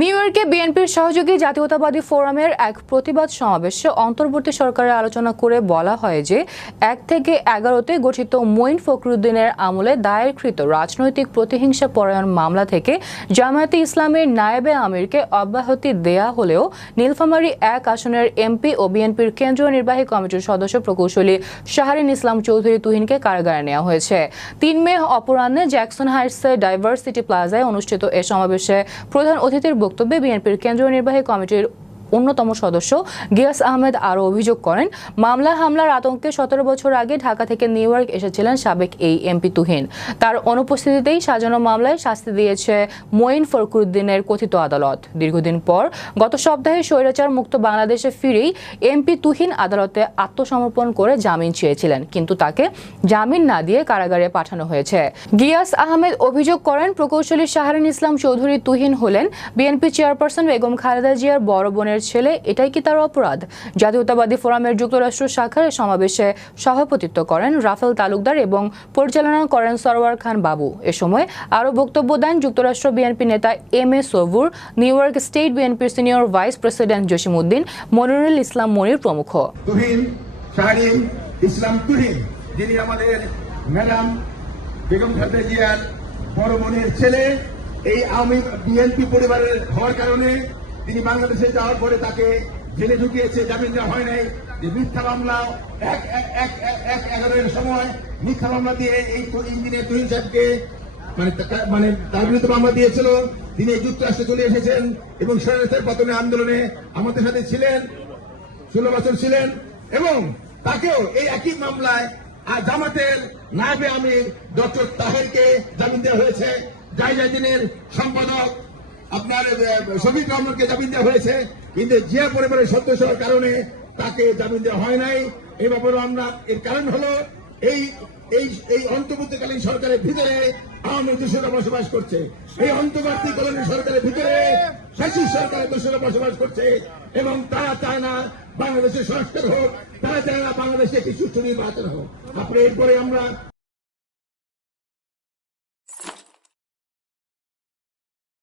New ইয়র্কে বিএনপির সহযোগী জাতীয়তাবাদী ফোরামের এক প্রতিবাদ সমাবেশে অন্তর্বর্তী সরকারের আলোচনা করে বলা হয় যে 1 থেকে 11-তে গঠিত মঈন ফখরুদ্দিনের আমলে দায়েরকৃত রাজনৈতিক প্রতিহিংসা পরায়ণ মামলা থেকে জামায়াতে ইসলামের নায়েবে আমিরকে অব্যাহতি দেয়া হলেও নীলফামারী 1 আসনের এমপি ও বিএনপির কেন্দ্রীয় নির্বাহী কমিটির সদস্য প্রকৌশলী শাহরিন ইসলাম চৌধুরী তুহিনকে কারাগারে নেওয়া হয়েছে। 3 মে অপরাহ্নে জ্যাকসন হাইটসের ডাইভার্সিটি প্লাজায় অনুষ্ঠিত এ সমাবেশে প্রধান অতিথির বক্তব্যে বিএনপির কেন্দ্রীয় নির্বাহী কমিটির অন্যতম সদস্য গিয়াস আহমেদ আরও অভিযোগ করেন, মামলা হামলার আতঙ্কে 17 বছর আগে ঢাকা থেকে নিউ ইয়র্ক এসেছিলেন সাবেক এই এমপি তুহিন। তার অনুপস্থিতিতেই সাজানো মামলায় শাস্তি দিয়েছে মঈন ফখরুদ্দিনের কথিত আদালত। দীর্ঘদিন পর গত সপ্তাহে স্বৈরাচার মুক্ত বাংলাদেশে ফিরেই এমপি তুহিন আদালতে আত্মসমর্পণ করে জামিন চেয়েছিলেন, কিন্তু তাকে জামিন না দিয়ে কারাগারে পাঠানো হয়েছে। গিয়াস আহমেদ অভিযোগ করেন, প্রকৌশলী শাহরিন ইসলাম চৌধুরী তুহিন হলেন বিএনপি চেয়ারপারসন বেগম খালেদা জিয়ার বড় বোনের ছেলে। এটাই কি তার অপরাধ? জাতীয়তাবাদী ফোরামের যুক্তরাষ্ট্র শাখার সমাবেশে সভাপতিত্ব করেন রাফেল তালুকদার এবং পরিচালনা করেন সরওয়ার খান বাবু। এ সময় আরও বক্তব্য দেন যুক্তরাষ্ট্র বিএনপি নেতা M A Sabur, New York State বিএনপির senior vice president Jasim Uddin, Monirul Islam Monir প্রমুখ। তুহিন শাহরিন ইসলাম তুহিন, যিনি আমাদের ম্যাডাম বেগম খালেদা জিয়ার বড় বোনের ছেলে, এই আওয়ামী বিএনপি পরিবারের হওয়ার কারণে তিনি বাংলাদেশে যাওয়ার পরে তাকে জেলে ঢুকিয়েছে, জামিন দেওয়া হয় নাই। যে মিথ্যা মামলা 1/11 সময় মিথ্যা মামলা দিয়ে এই ইঞ্জিনিয়ার তুহিন সাহেবকে মানে তার বিরুদ্ধে মামলা দিয়েছিল। তিনি যুক্তরাষ্ট্রে চলে এসেছেন এবং স্বৈরাচার পতনের আন্দোলনে আমাদের সাথে ছিলেন, 16 বছর ছিলেন এবং তাকেও এই একই মামলায় জামাতের নায়েবে আমির ডক্টর তাহেরকে জামিন দেওয়া হয়েছে। জাহিদিনের সম্পাদক আপনার শফিক রহমানকে জামিন দেওয়া হয়েছে, কিন্তু জিয়া পরিবারের সদস্য হওয়ার কারণে তাকে জামিন দেওয়া হয় নাই। এই ব্যাপারে আমরা এর কারণ হলো এই এই এই অন্তর্বর্তীকালীন সরকারের ভিতরে আওয়ামী দোষরা বসবাস করছে। এই অন্তর্বর্তীকালীন সরকারের ভিতরে ফ্যাসিস্ট সরকারের দোষরা বসবাস করছে এবং তারা চায় না বাংলাদেশের সংস্কার হোক, তারা চায় না বাংলাদেশে একটি সুষ্ঠু নির্বাচন হোক। আপনি এরপরে আমরা